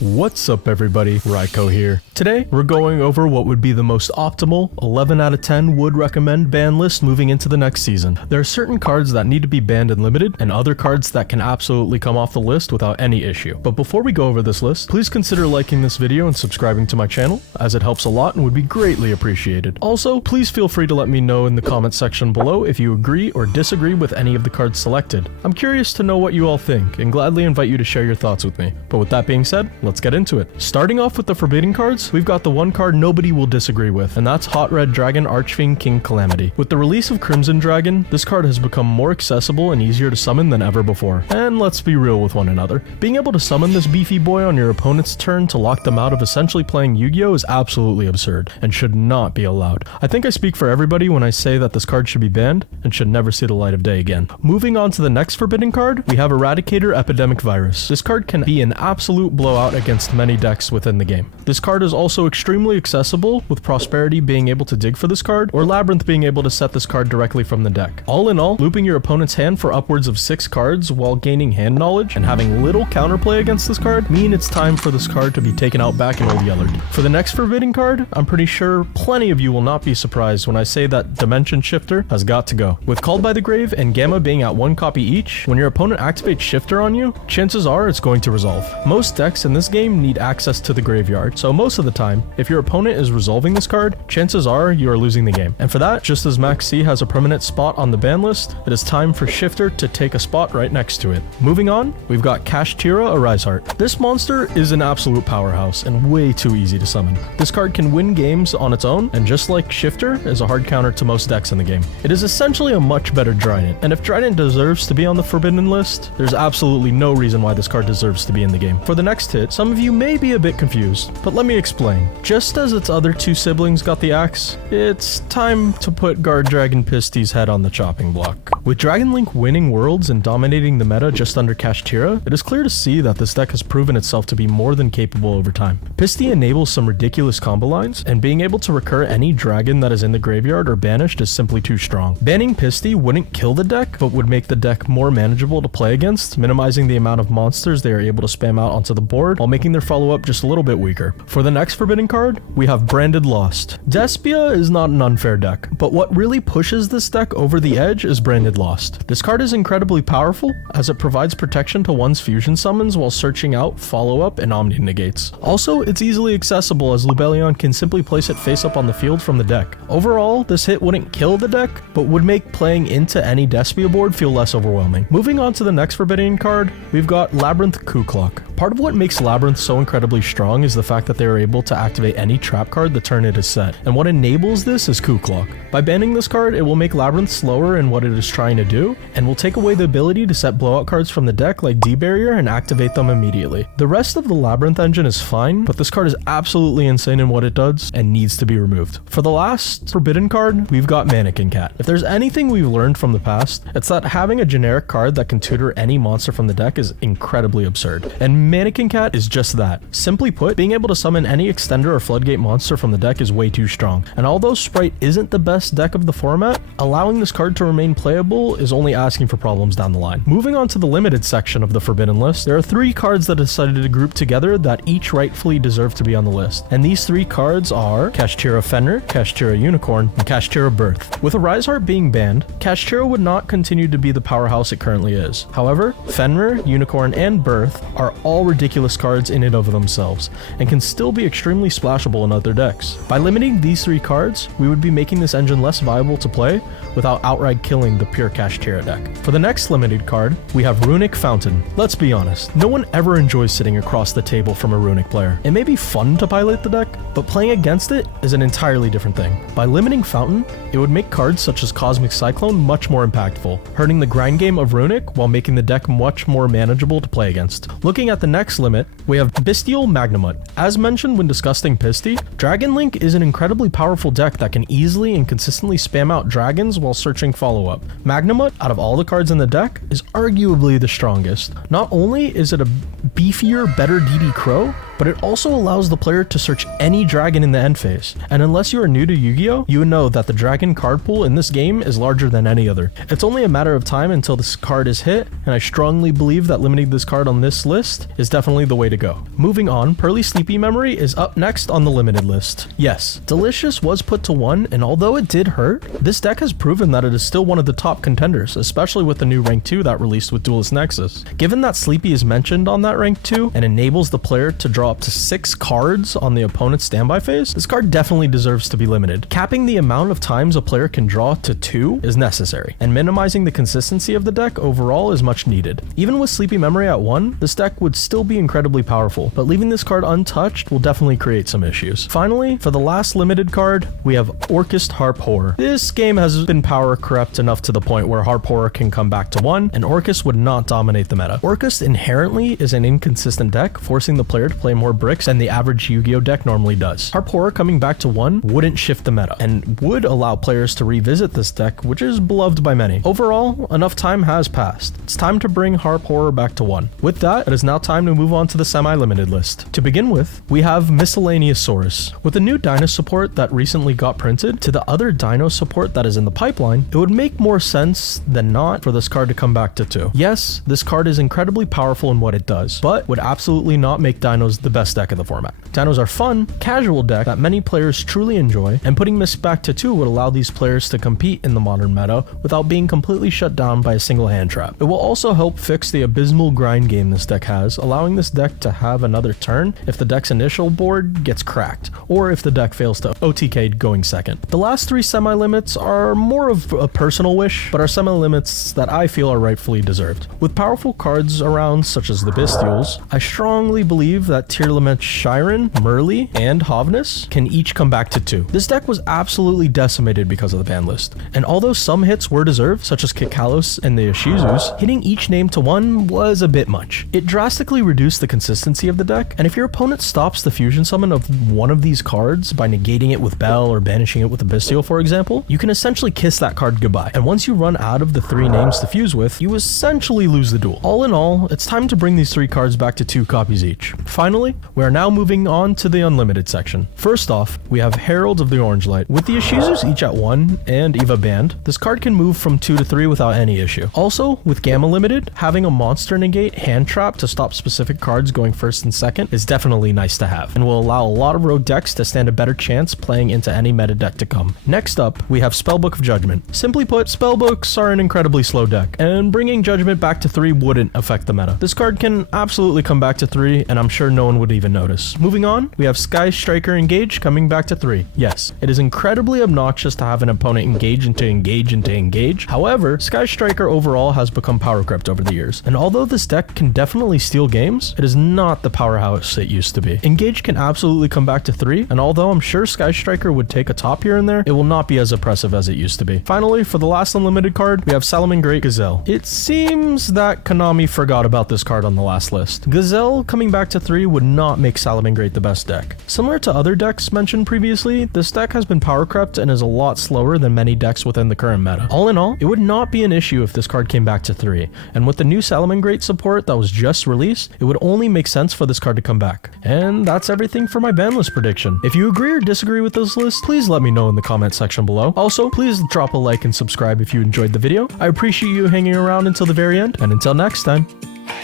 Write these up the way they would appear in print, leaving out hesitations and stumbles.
What's up everybody, Raiko here. Today, we're going over what would be the most optimal 11 out of 10 would recommend ban list moving into the next season. There are certain cards that need to be banned and limited, and other cards that can absolutely come off the list without any issue. But before we go over this list, please consider liking this video and subscribing to my channel, as it helps a lot and would be greatly appreciated. Also, please feel free to let me know in the comment section below if you agree or disagree with any of the cards selected. I'm curious to know what you all think, and gladly invite you to share your thoughts with me. But with that being said, let's get into it. Starting off with the forbidden cards, we've got the one card nobody will disagree with, and that's Hot Red Dragon Archfiend King Calamity. With the release of Crimson Dragon, this card has become more accessible and easier to summon than ever before. And let's be real with one another. Being able to summon this beefy boy on your opponent's turn to lock them out of essentially playing Yu-Gi-Oh! Is absolutely absurd, and should not be allowed. I think I speak for everybody when I say that this card should be banned, and should never see the light of day again. Moving on to the next forbidden card, we have Eradicator Epidemic Virus. This card can be an absolute blowout against many decks within the game. This card is also extremely accessible, with Prosperity being able to dig for this card, or Labyrinth being able to set this card directly from the deck. All in all, looping your opponent's hand for upwards of 6 cards while gaining hand knowledge and having little counterplay against this card mean it's time for this card to be taken out back in Old Yellard. For the next forbidden card, I'm pretty sure plenty of you will not be surprised when I say that Dimension Shifter has got to go. With Called by the Grave and Gamma being at 1 copy each, when your opponent activates Shifter on you, chances are it's going to resolve. Most decks in this game need access to the graveyard, so most of the time, if your opponent is resolving this card, chances are you are losing the game. And for that, just as Max C has a permanent spot on the ban list, it is time for Shifter to take a spot right next to it. Moving on, we've got Kashtira Arise Heart. This monster is an absolute powerhouse and way too easy to summon. This card can win games on its own, and just like Shifter, is a hard counter to most decks in the game. It is essentially a much better Trident, and if Trident deserves to be on the forbidden list, there's absolutely no reason why this card deserves to be in the game. For the next hit, some of you may be a bit confused, but let me explain. Just as its other 2 siblings got the axe, it's time to put Guard Dragon Pisty's head on the chopping block. With Dragon Link winning worlds and dominating the meta just under Kashtira, it is clear to see that this deck has proven itself to be more than capable over time. Pisty enables some ridiculous combo lines, and being able to recur any dragon that is in the graveyard or banished is simply too strong. Banning Pisty wouldn't kill the deck, but would make the deck more manageable to play against, minimizing the amount of monsters they are able to spam out onto the board, while making their follow-up just a little bit weaker. For the next forbidden card, we have Branded Lost. Despia is not an unfair deck, but what really pushes this deck over the edge is Branded Lost. This card is incredibly powerful, as it provides protection to one's fusion summons while searching out follow-up and omni negates. Also, it's easily accessible, as Lubellion can simply place it face up on the field from the deck. Overall, this hit wouldn't kill the deck, but would make playing into any Despia board feel less overwhelming. Moving on to the next forbidden card, we've got Labyrinth Coup Clock. Part of what makes Labyrinth so incredibly strong is the fact that they are able to activate any trap card the turn it is set, and what enables this is Coup Clock. By banning this card, it will make Labyrinth slower in what it is trying to do, and will take away the ability to set blowout cards from the deck like D-Barrier and activate them immediately. The rest of the Labyrinth engine is fine, but this card is absolutely insane in what it does, and needs to be removed. For the last forbidden card, we've got Mannequin Cat. If there's anything we've learned from the past, it's that having a generic card that can tutor any monster from the deck is incredibly absurd, and Mannequin Cat is just that. Simply put, being able to summon any extender or floodgate monster from the deck is way too strong, and although Sprite isn't the best deck of the format, allowing this card to remain playable is only asking for problems down the line. Moving on to the limited section of the forbidden list, there are 3 cards that I decided to group together that each rightfully deserve to be on the list, and these 3 cards are Kashtira Fenrir, Kashtira Unicorn, and Kashtira Birth. With Arise Heart being banned, Kashtira would not continue to be the powerhouse it currently is. However, Fenrir, Unicorn, and Birth are all ridiculous cards in and of themselves, and can still be extremely splashable in other decks. By limiting these 3 cards, we would be making this engine less viable to play without outright killing the pure Kashtira deck. For the next limited card, we have Runic Fountain. Let's be honest, no one ever enjoys sitting across the table from a Runic player. It may be fun to pilot the deck, but playing against it is an entirely different thing. By limiting Fountain, it would make cards such as Cosmic Cyclone much more impactful, hurting the grind game of Runic while making the deck much more manageable to play against. Looking at the next limit, we have Bestial Magnamut. As mentioned when discussing Pisty, Dragon Link is an incredibly powerful deck that can easily and consistently spam out dragons while searching follow-up. Magnamut, out of all the cards in the deck, is arguably the strongest. Not only is it a beefier, better DD Crow, but it also allows the player to search any dragon in the end phase. And unless you are new to Yu-Gi-Oh, you would know that the dragon card pool in this game is larger than any other. It's only a matter of time until this card is hit, and I strongly believe that limiting this card on this list is definitely the way to go. Moving on, Pearly Sleepy Memory is up next on the limited list. Yes, Delicious was put to 1, and although it did hurt, this deck has proven that it is still one of the top contenders, especially with the new rank 2 that released with Duelist Nexus. Given that Sleepy is mentioned on that rank 2 and enables the player to draw up to 6 cards on the opponent's standby phase, this card definitely deserves to be limited. Capping the amount of times a player can draw to 2 is necessary, and minimizing the consistency of the deck overall is much needed. Even with Sleepy Memory at 1, this deck would still be incredibly powerful, but leaving this card untouched will definitely create some issues. Finally, for the last limited card, we have Orcust Harp Horror. This game has been power crept enough to the point where Harp Horror can come back to 1, and Orcust would not dominate the meta. Orcust inherently is an inconsistent deck, forcing the player to play more bricks than the average Yu-Gi-Oh deck normally does. Harp Horror coming back to 1 wouldn't shift the meta, and would allow players to revisit this deck, which is beloved by many. Overall, enough time has passed. It's time to bring Harp Horror back to 1. With that, it is now time to move on to the semi-limited list. To begin with, we have Miscellaneous Saurus. With the new Dino support that recently got printed to the other Dino support that is in the pipeline, it would make more sense than not for this card to come back to 2. Yes, this card is incredibly powerful in what it does, but would absolutely not make Dinos the best deck of the format. Dinos are fun, casual deck that many players truly enjoy, and putting Miss back to 2 would allow these players to compete in the modern meta without being completely shut down by a single hand trap. It will also help fix the abysmal grind game this deck has, allowing this deck to have another turn if the deck's initial board gets cracked, or if the deck fails to OTK going second. The last 3 semi-limits are more of a personal wish, but are semi-limits that I feel are rightfully deserved. With powerful cards around such as the Bestials, I strongly believe that Tearlament Shiren, Merly, and Hovness can each come back to 2. This deck was absolutely decimated because of the ban list, and although some hits were deserved, such as Kikalos and the Ishizus, hitting each name to 1 was a bit much. It drastically reduced the consistency of the deck, and if your opponent stops the fusion summon of one of these cards by negating it with Bell or banishing it with a Bestial, for example, you can essentially kiss that card goodbye, and once you run out of the 3 names to fuse with, you essentially lose the duel. All in all, it's time to bring these 3 cards back to 2 copies each. Finally, we are now moving on to the unlimited section. First off, we have Herald of the Orange Light. With the Ishizus each at 1 and Eva banned, this card can move from 2 to 3 without any issue. Also, with Gamma Limited, having a monster negate hand trap to stop specific cards going first and second is definitely nice to have, and will allow a lot of rogue decks to stand a better chance playing into any meta deck to come. Next up, we have Spellbook of Judgment. Simply put, spellbooks are an incredibly slow deck, and bringing Judgment back to 3 wouldn't affect the meta. This card can absolutely come back to 3, and I'm sure no one would even notice. Moving on, we have Sky Striker Engage coming back to 3. Yes, it is incredibly obnoxious to have an opponent engage into engage into engage. However, Sky Striker overall has become power crept over the years, and although this deck can definitely steal games, it is not the powerhouse it used to be. Engage can absolutely come back to 3, and although I'm sure Sky Striker would take a top here and there, it will not be as oppressive as it used to be. Finally, for the last unlimited card, we have Salamangreat Gazelle. It seems that Konami forgot about this card on the last list. Gazelle coming back to 3 would not make Salamangreat the best deck. Similar to other decks mentioned previously, this deck has been power crept and is a lot slower than many decks within the current meta. All in all, it would not be an issue if this card came back to 3, and with the new Salamangreat support that was just released, it would only make sense for this card to come back. And that's everything for my ban list prediction. If you agree or disagree with this list, please let me know in the comment section below. Also, please drop a like and subscribe if you enjoyed the video. I appreciate you hanging around until the very end, and until next time,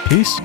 peace.